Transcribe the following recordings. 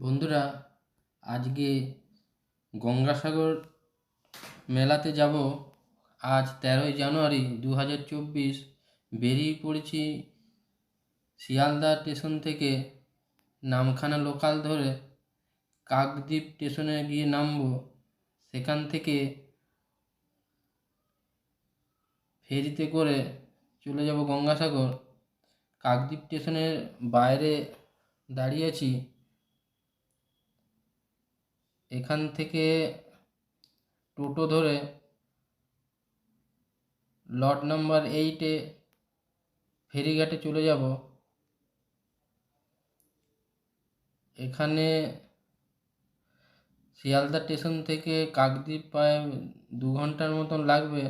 বন্ধুরা, আজকে গঙ্গাসাগর মেলাতে যাব। আজ 13ই জানুয়ারি 2024 বেরিয়ে পড়েছি শিয়ালদা স্টেশন থেকে। নামখানা লোকাল ধরে কাকদ্বীপ স্টেশনে গিয়ে নামবো। সেখান থেকে ফেরিতে করে চলে যাব গঙ্গাসাগর। কাকদ্বীপ স্টেশনের বাইরে দাঁড়িয়ে আছি। এখান থেকে টোটো ধরে লট নাম্বার 8-এ ফেরিঘাটে চলে যাব। এখানে শিয়ালদা স্টেশন থেকে কাকদ্বীপ প্রায় 2 ঘন্টার মতন লাগবে।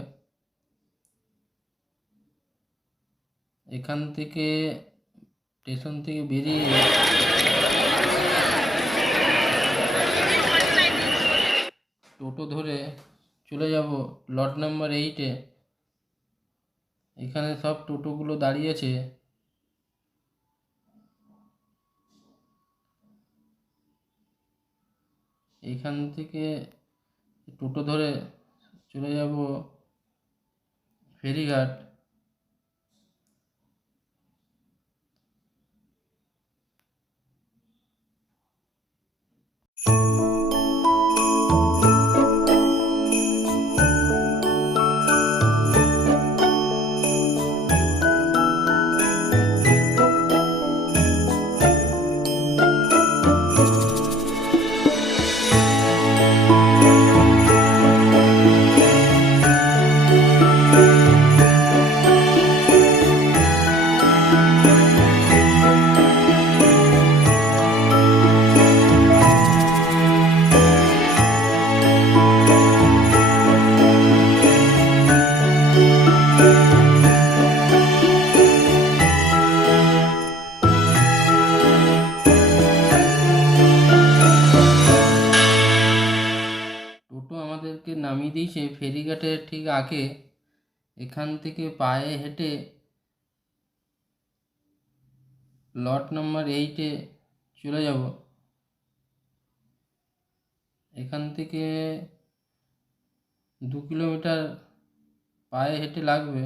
এখান থেকে স্টেশন থেকে বেরিয়ে টোটো ধরে চলে যাব লট নাম্বার 8-এ। এখানে সব টোটোগুলো দাঁড়িয়েছে। এখান থেকে টোটো ধরে চলে যাব ফেরিঘাট। টোটো আমাদেরকে নামিয়ে দিয়েছে ফেরিঘাটের ঠিক আগে। এখান থেকে পায়ে হেঁটে লট নাম্বার 8-এ চলে যাব। এখান থেকে 2 কিলোমিটার পায়ে হেঁটে লাগবে।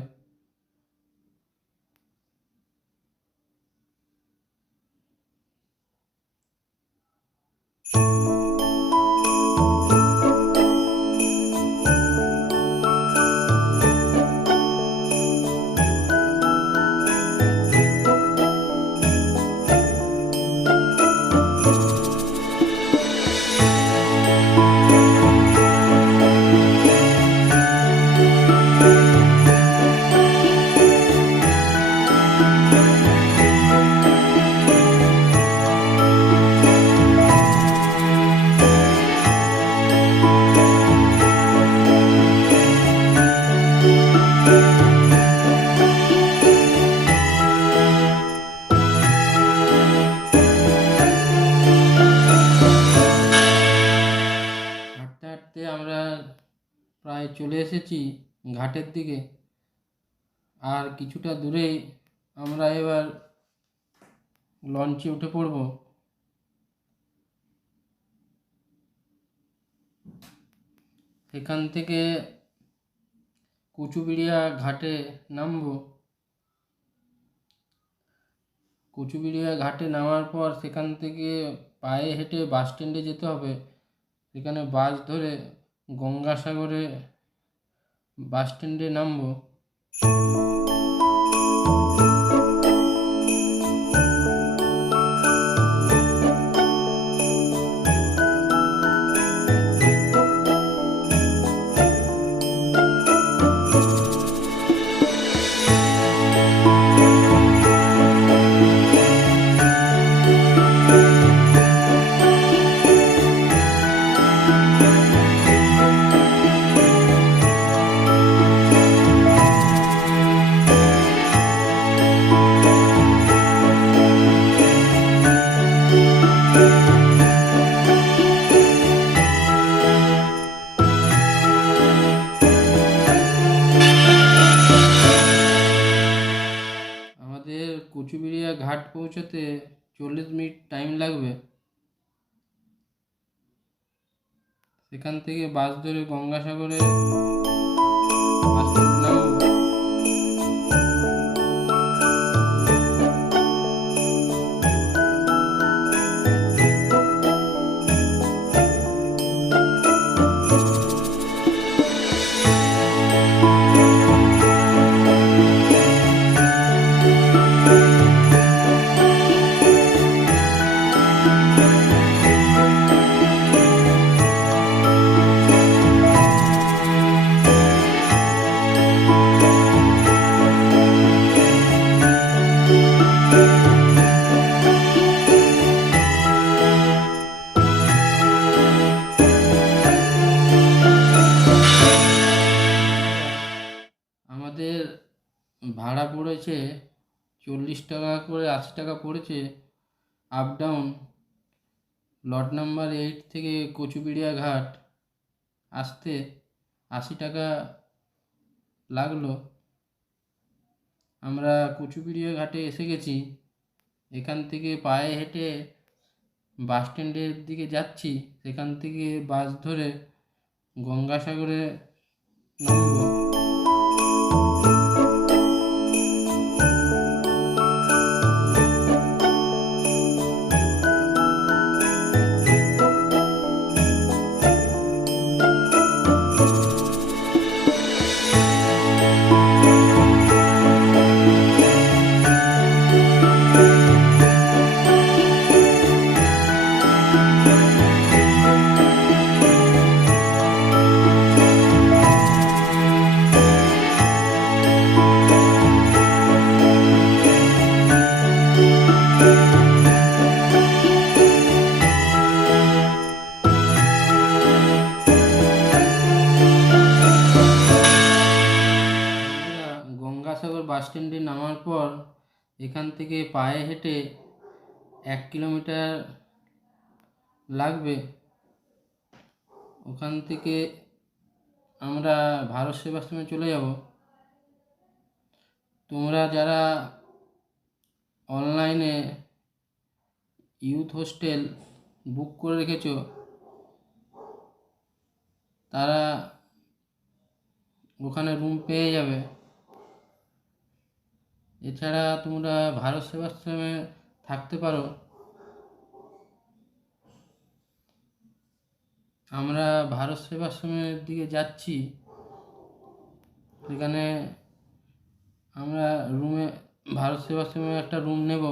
হাঁটতে হাঁটতে আমরা প্রায় চলে এসেছি ঘাটের দিকে। আর কিছুটা দূরেই আমরা এবার লঞ্চে উঠে পড়ব। এখান থেকে কচুবিড়িয়া ঘাটে নামব। কচুবিড়িয়া ঘাটে নামার পর সেখান থেকে পায়ে হেঁটে বাস স্ট্যান্ডে যেতে হবে। সেখানে বাস ধরে গঙ্গাসাগরে বাস স্ট্যান্ডে নামব। আমাদের কচুবিড়িয়া ঘাট পৌঁছতে 40 মিনিট টাইম লাগবে। সেখান থেকে বাস ধরে গঙ্গাসাগরে বাস স্ট্যান্ডে নামবো। আমাদের ভাড়া পড়েছে 40 টাকা করে, 80 টাকা পড়েছে আপ ডাউন। লট নাম্বার 8 থেকে কচুবিড়িয়া ঘাট আসতে 80 টাকা লাগলো। আমরা কচুবিড়িয়া ঘাটে এসে গেছি। এখান থেকে পায়ে হেঁটে বাস স্ট্যান্ডের দিকে যাচ্ছি, সেখান থেকে বাস ধরে গঙ্গাসাগরে নামবো। গঙ্গাসাগর বাস স্ট্যান্ডে নামার পর এখান থেকে পায়ে হেঁটে 1 কিলোমিটার লাগবে। ওখান থেকে আমরা ভারত সেবাশ্রমে চলে যাব। তোমরা যারা অনলাইনে ইউথ হোস্টেল বুক করে রেখেছো, তারা ওখানে রুম পেয়ে যাবে। এছাড়া তোমরা ভারত সেবাশ্রমে থাকতে পারো। আমরা ভারত সেবাশ্রমের দিকে যাচ্ছি, সেখানে আমরা ভারত সেবাশ্রমে একটা রুম নেব।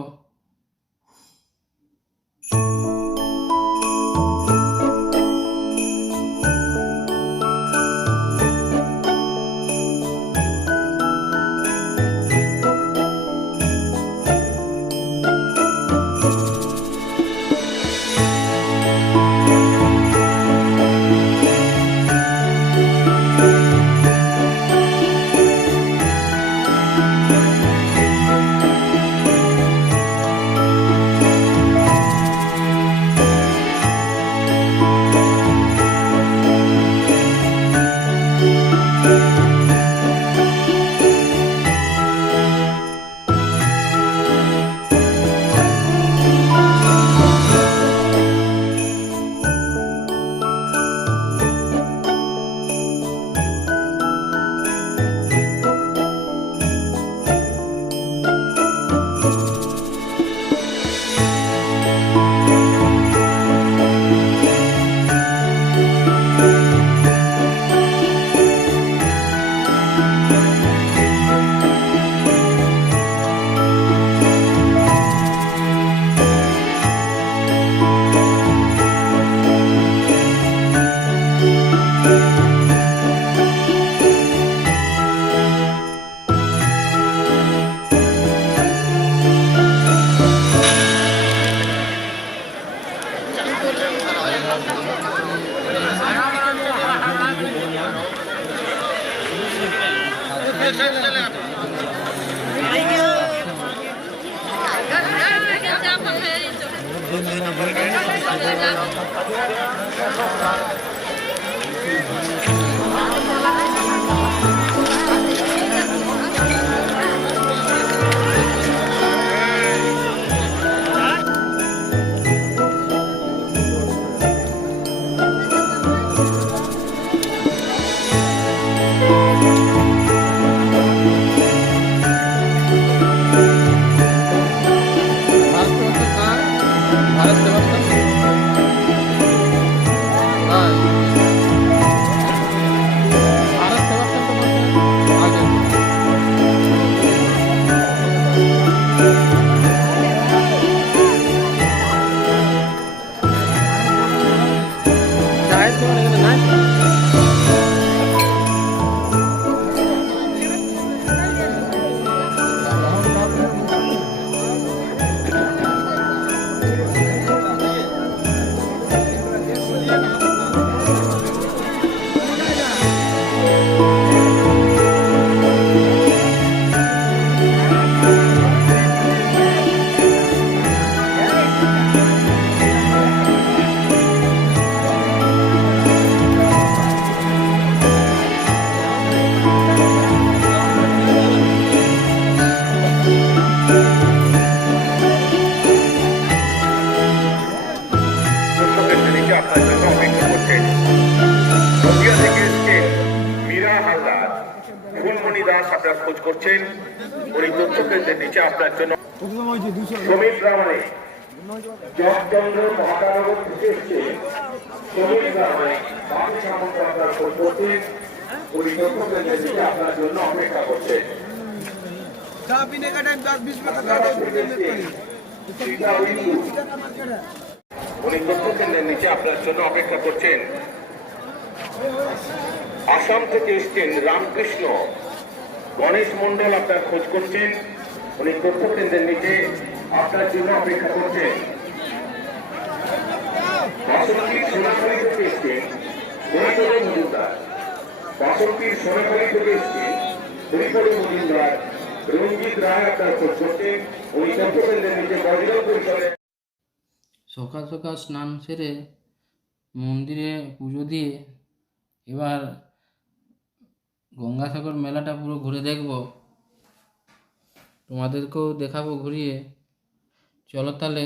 ফুলমণি দাস আপনার খোঁজ করছেন, উনি তথ্য কেন্দ্রের নিচে আপনার জন্য সমীর রামানে জগচন্দ্র মহাকানগর থেকে এসছে। সমীর রামানে বাকি সামন্ত আপনার খোঁজ করছেন, উনি তথ্য কেন্দ্রের নিচে আপনার জন্য অপেক্ষা করছেন। উনি তথ্য কেন্দ্রের নিচে আপনার জন্য অপেক্ষা করছেন। আসাম থেকে এসছেন রামকৃষ্ণ গণেশ মন্ডল আপনার খোঁজ করছেন, উনি তথ্য কেন্দ্রের নিচে আপনার জন্য অপেক্ষা করছেন। বাসন্তী সোনাখালী থেকে এসছেন হরিপদ মজুমদার, বাসন্তীর সোনাখালী থেকে এসছেন হরিপদ মজুমদার। রঞ্জিত রায় আপনার খোঁজ করছেন, উনি তথ্য কেন্দ্রের নিচে বজরং পরিষদে। সকাল সকাল স্নান সেরে মন্দিরে পুজো দিয়ে এবার গঙ্গাসাগর মেলাটা পুরো ঘুরে দেখব, তোমাদেরকেও দেখাবো ঘুরিয়ে। চলো তাহলে।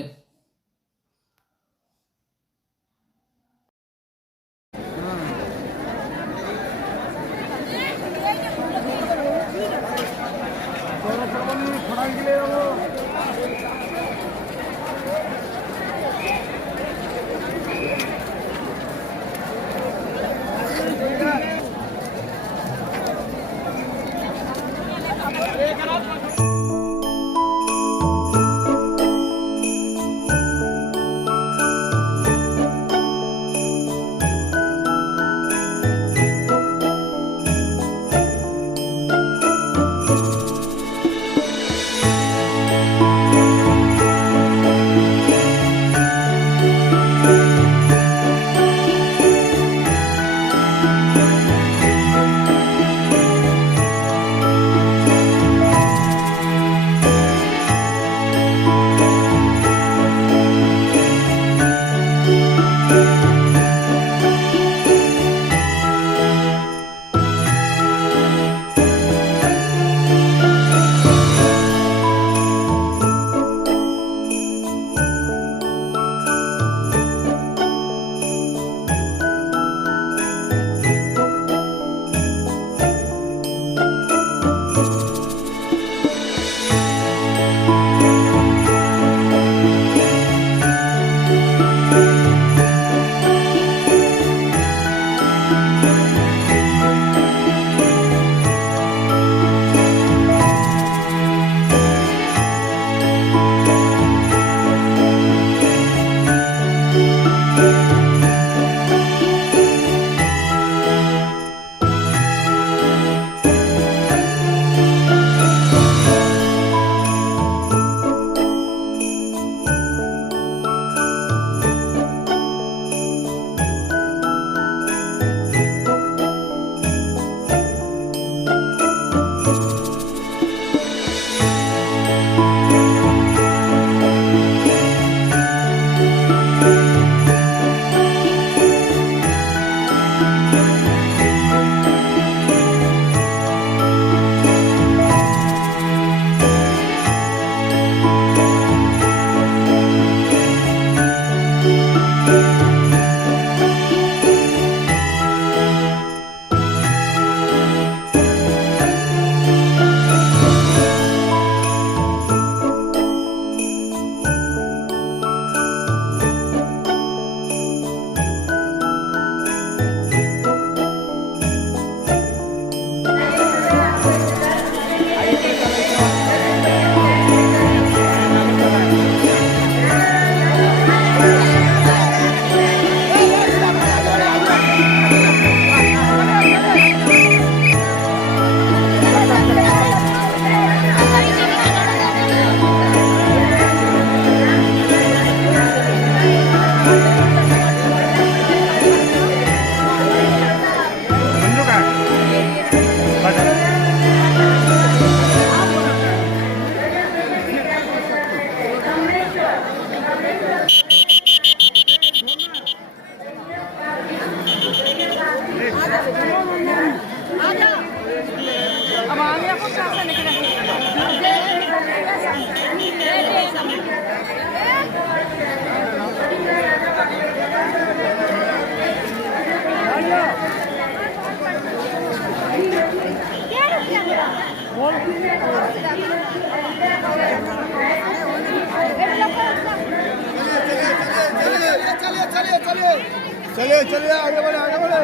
चलिए चलिए आगे बढ़े आगे बढ़े।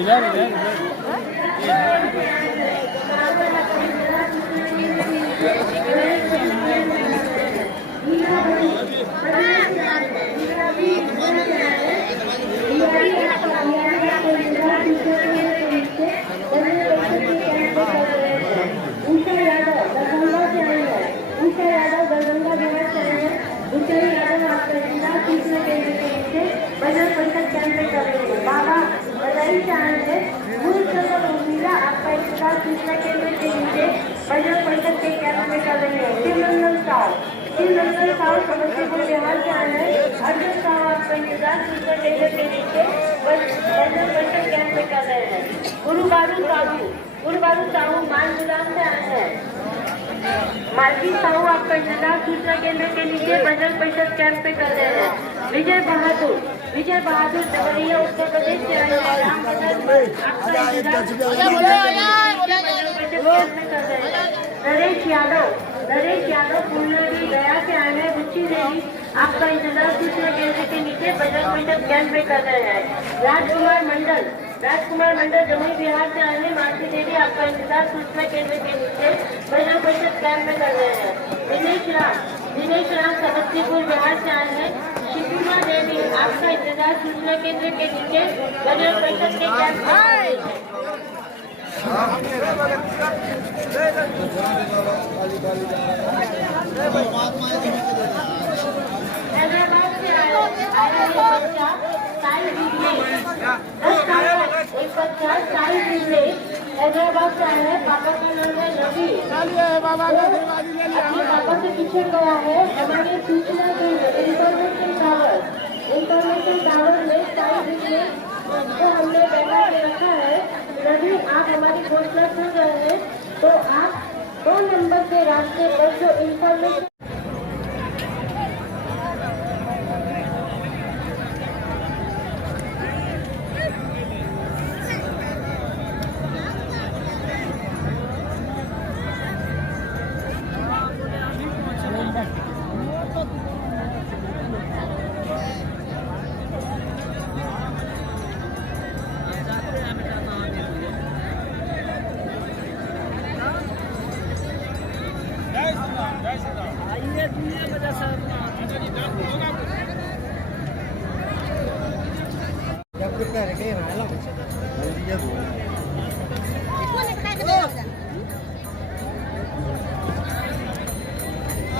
इधर इधर इधर उषा यादव दरभंगा से आई है। उषा यादव दरभंगा बिहार से आई है। उषा यादव आपका जिला सूचना केंद्र के नीचे बजट परिषद कैंप में कर रही है। बाबा बदाई से आए हैं। मूल चंद्र उर्मिला आपका जिला सूचना केंद्र के नीचे बजट परिषद के कैंप में कर रही है। शिवनंदन साहु समस्तीपुर बिहार से आए हैं। अर्जुन साहु आपका जिला सूचना केंद्र के नीचे बजट परिषद कैंप में कर रहे हैं। गुरुबारू साहू मालगुदाम से आए हैं। मालवी साहू आपका जिला सूचना केंद्र के नीचे बजट परिषद कैंप पे कर रहे हैं। विजय बहादुर देवरिया उत्तर प्रदेश से आए हैं। रामबदर आपका जिला सूचना कैंप में कर रहे हैं। नरेश यादव पूर्णवी गया से आए हैं। रुचि देवी आपका जिला सूचना केंद्र के नीचे बजट परिषद कैंप में कर रहे हैं। राजकुमार मंडल जमुई बिहार से आए हैं। मानसी देवी आपका इंतजार सूचना केंद्र के नीचे बजट परिषद कैंप में कर रहे हैं। दिनेश राम समस्तीपुर बिहार से आए हैं। शिकुमा देवी आपका इंतजार सूचना केंद्र के नीचे बजट परिषद के कैंप में कर रहे हैं। हैदराबाद से आया बच्चा साई बिजले हैदराबाद से आया है। पापा का नाम है रवि। अपने पापा से पीछे गया है। हमारे सूचना केंद्र इंफॉर्मेशन टावर में साई बिजले को हमने बैठा के रखा है। रवि आप हमारी घोषणा सुन रहे हैं तो आप 2 नंबर के रास्ते पर जो इंफॉर्मेशन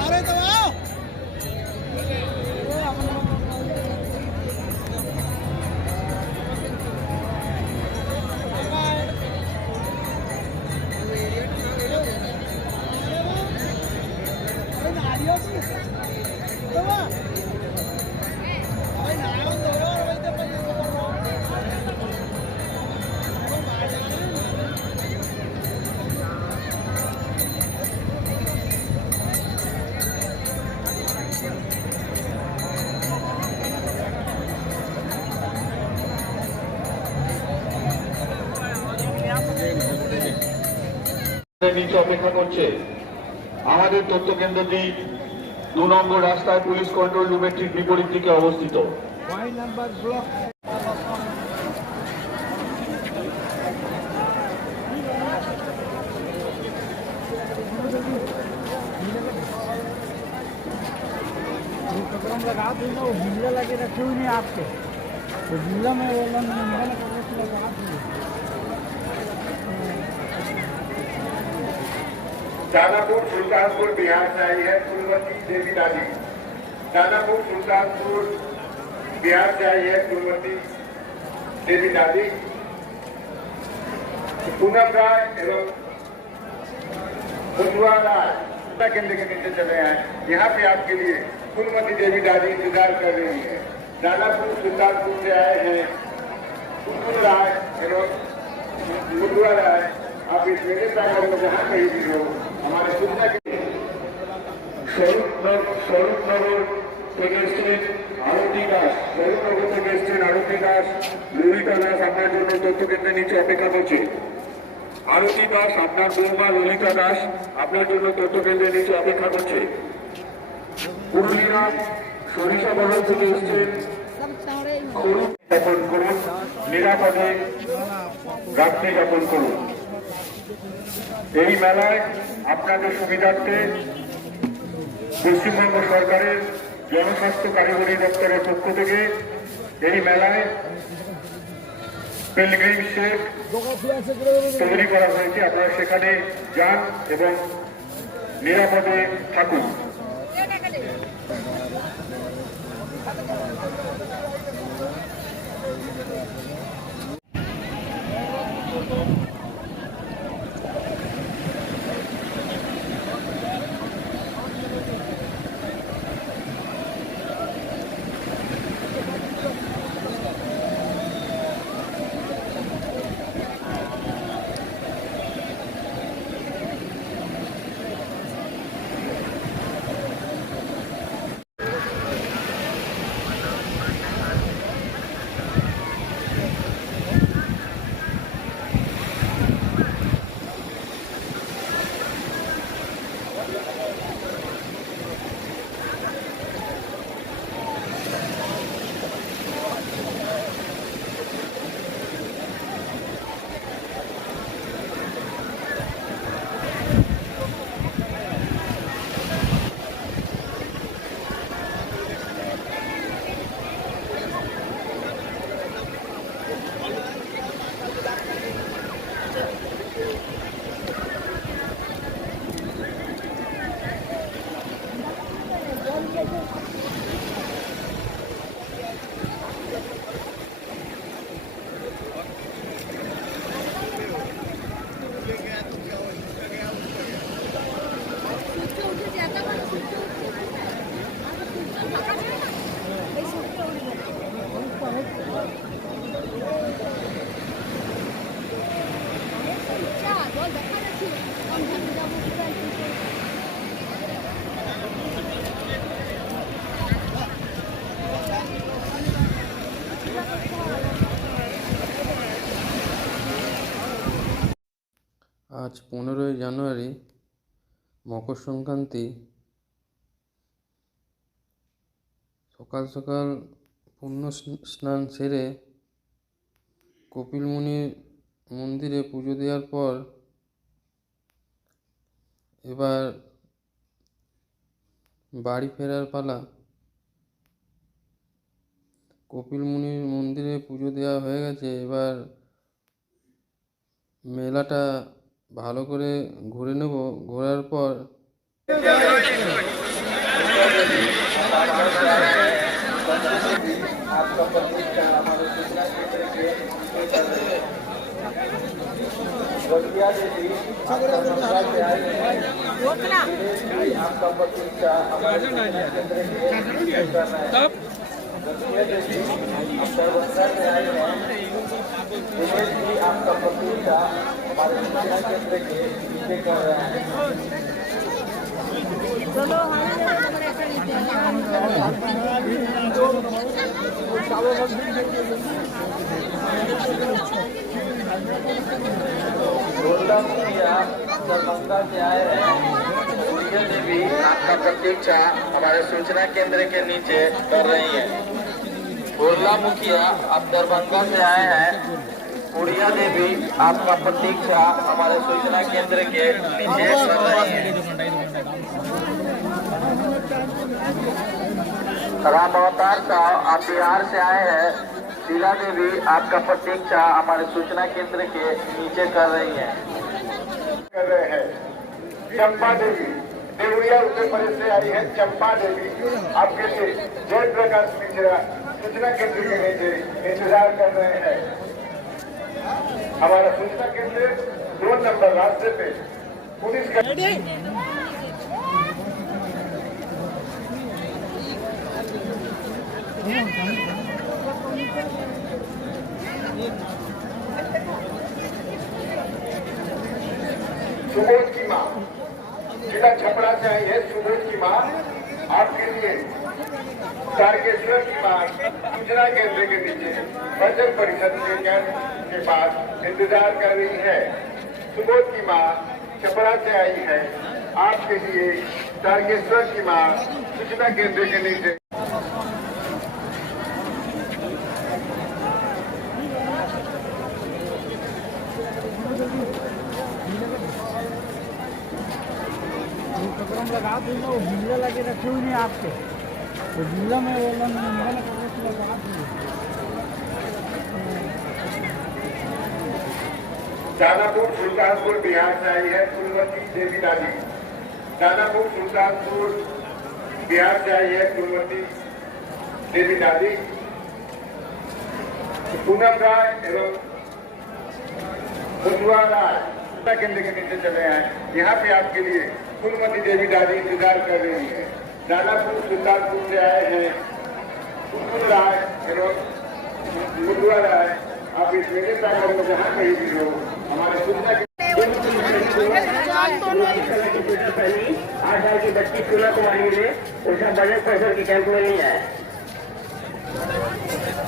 अरे तो आओ। নিচে অপেক্ষা করছে। আমাদের তথ্য কেন্দ্রটি 2 নম্বর রাস্তায় পুলিশ কন্ট্রোল রুমের ঠিক বিপরীত দিকে অবস্থিত। लगा दूँ वो जिला लगे रखे हुए नहीं आपके तो जिला में वो लगा दानापुर सुल्तानपुर बिहार से आई है कुलवती देवी दादी। दानापुर सुल्तानपुर बिहार से आई है कुलवती देवी दादी। पूनम राय एवं उज्ज्वला राय केंद्र के नीचे चले आए। यहाँ पे आपके लिए कुलवती देवी दादी इंतजार कर रही है। दानापुर सुल्तानपुर से आए हैं कुलवती राय एवं उज्ज्वला राय। आप इस मेले प्रांगण में जहाँ कहीं भी हो हमारे सूचना के स्वरूपनगर থেকে এসেছেন আরতি দাস। স্বরূপনগর থেকে এসেছেন আরতি দাস। ললিতা দাস আপনার জন্য তথ্য কেন্দ্রের নিচে অপেক্ষা করছে। আরতি দাস আপনার বৌমা ললিতা দাস আপনার জন্য তথ্য কেন্দ্রের নিচে অপেক্ষা করছে। পুরুলিয়া সরিষাবহর থেকে এসেছেন যাপন করুন, নিরাপদে রাত্রি যাপন করুন। এই মেলায় আপনাদের সুবিধার্থে পশ্চিমবঙ্গ সরকারের জনস্বাস্থ্য কারিগরি দপ্তরের পক্ষ থেকে এই মেলায় পিলগ্রিম শেড তৈরি করা হয়েছে। আপনারা সেখানে যান এবং নিরাপদে থাকুন। আজ 15ই জানুয়ারি মকর সংক্রান্তি। সকাল সকাল পুণ্য স্নান সেরে কপিল মুনির মন্দিরে পুজো দেওয়ার পর এবার বাড়ি ফেরার পালা। কপিল মুনির মন্দিরে পুজো দেওয়া হয়ে গেছে, এবার মেলাটা ভালো করে ঘুরে নেব। ঘোরার পর आपका प्रतीक्षा हमारे सूचना केंद्र के नीचे कर रहे हैं। दरभंगा से आए हैं, देवी आपका प्रतीक्षा हमारे सूचना केंद्र के नीचे कर रही है। उर्ला मुखिया आप दरभंगा से आए हैं, उड़िया देवी आपका प्रतीक्षा हमारे सूचना केंद्र के नीचे कर रही है। राम अवतार साहब आप बिहार से आए हैं, शीला देवी आपका प्रतीक्षा हमारे सूचना केंद्र के नीचे कर रही है। चंपा देवी देवरिया उत्तर प्रदेश से आई है। चंपा देवी आपके लिए जय प्रकाश मिश्रा सूचना केंद्र के नीचे इंतजार कर रहे हैं। हमारा सूचना केंद्र 2 नंबर रास्ते पे पुलिस का सुबोध की माँ जिला छपरा से आई है। सुबोध की माँ आपके लिए तारकेश्वर की माँ सूचना केंद्र के नीचे भजन परिषद के कैंप के पास इंतजार कर रही है। सुबोध की माँ छपरा से आई है, आपके लिए तारकेश्वर की माँ सूचना केंद्र के नीचे। लगा दी ना, वो बिल्ला लगे रखे हुए नहीं आपके, तो बिल्ला में बोला मैंने लगा दी। दानापुर सुल्तानपुर बिहार से आई है कुलवती देवी दादी। दानापुर सुल्तानपुर बिहार से आई है कुलवती देवी दादी। पूनम राय एवं उज्ज्वला राय केंद्र के नीचे चले हैं। यहाँ पे आपके लिए कुलवती देवी दादी इंतजार कर रही है। दानापुर सुल्तानपुर से आए हैं उज्ज्वला राय एवं उज्ज्वला राय। आप इस मेले का जहाँ कहीं भी हो हमारे सूचना आज की बच्ची सुना कुमारी में उसका बजट प्रेशर की कैंप में नहीं है,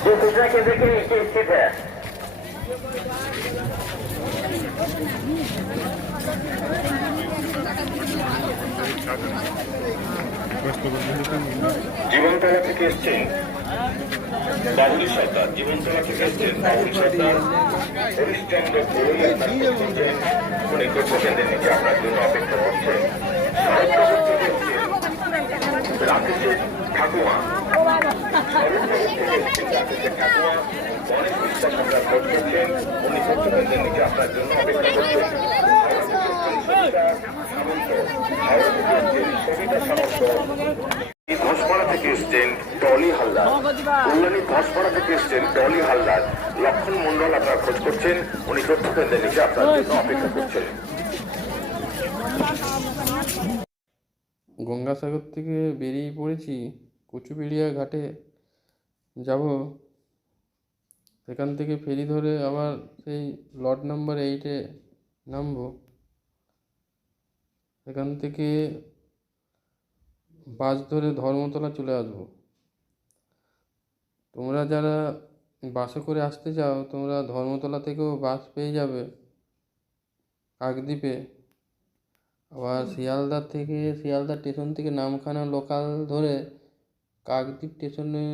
जो सूचना केंद्र के नीचे स्थित है। জীবনতলা থেকে এসছেন বাবুল সর্দার। জীবনতলা থেকে এসছেন বাবুল সর্দার। হরিশ্চন্দ্র উনি কেন্দ্রের নিচে আপনার জন্য অপেক্ষা করছেন। রাকেশের ঠাকুমা অনেক বিশ্বাস আপনার করছেন। উনি কেন্দ্রের নিচে আপনার জন্য অপেক্ষা করছেন। ঘোষপাড়া থেকে এসছেন টলি হালদার। কল্যাণী ঘোষপাড়া থেকে এসছেন টলি হালদার। লক্ষণ মন্ডল আপনার খোঁজ করছেন। উনি তথ্য কেন্দ্রের নিচে আপনার জন্য অপেক্ষা করছেন। গঙ্গাসাগর থেকে বেরিয়ে পড়েছি, কচুবেড়িয়া ঘাটে যাব। সেখান থেকে ফেরি ধরে আবার সেই লট নাম্বার 8-এ নামবো। সেখান থেকে বাস ধরে ধর্মতলা চলে আসবো। তোমরা যারা বাসে করে আসতে চাও তোমরা ধর্মতলা থেকেও বাস পেয়ে যাবে কাকদ্বীপে। আবার শিয়ালদা স্টেশন থেকে নামখানা লোকাল ধরে কাকদ্বীপ স্টেশনে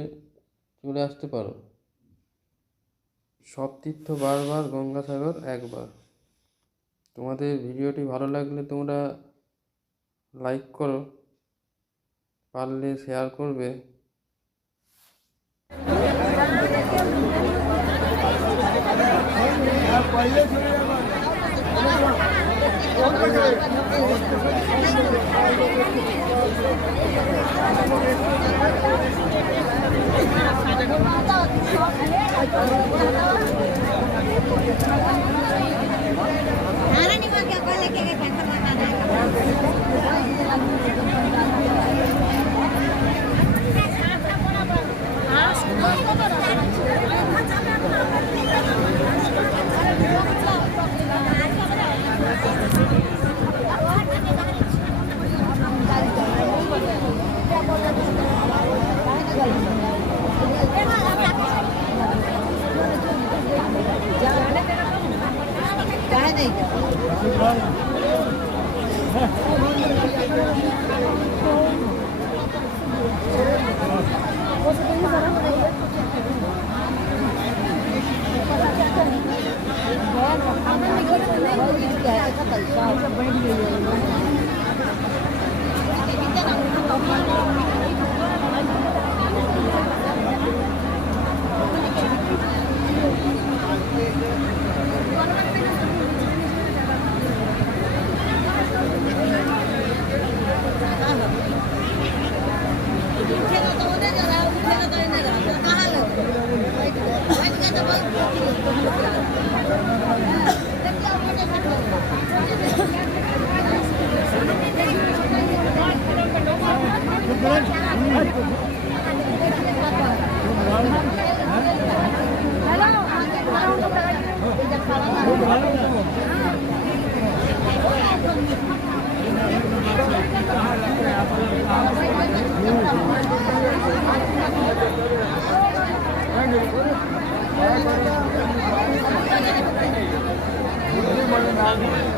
চলে আসতে পারো। সব তীর্থ বারবার, গঙ্গাসাগর একবার। তোমাদের ভিডিওটি ভালো লাগলে তোমরা লাইক করো, পারলে শেয়ার করবে। Thank you.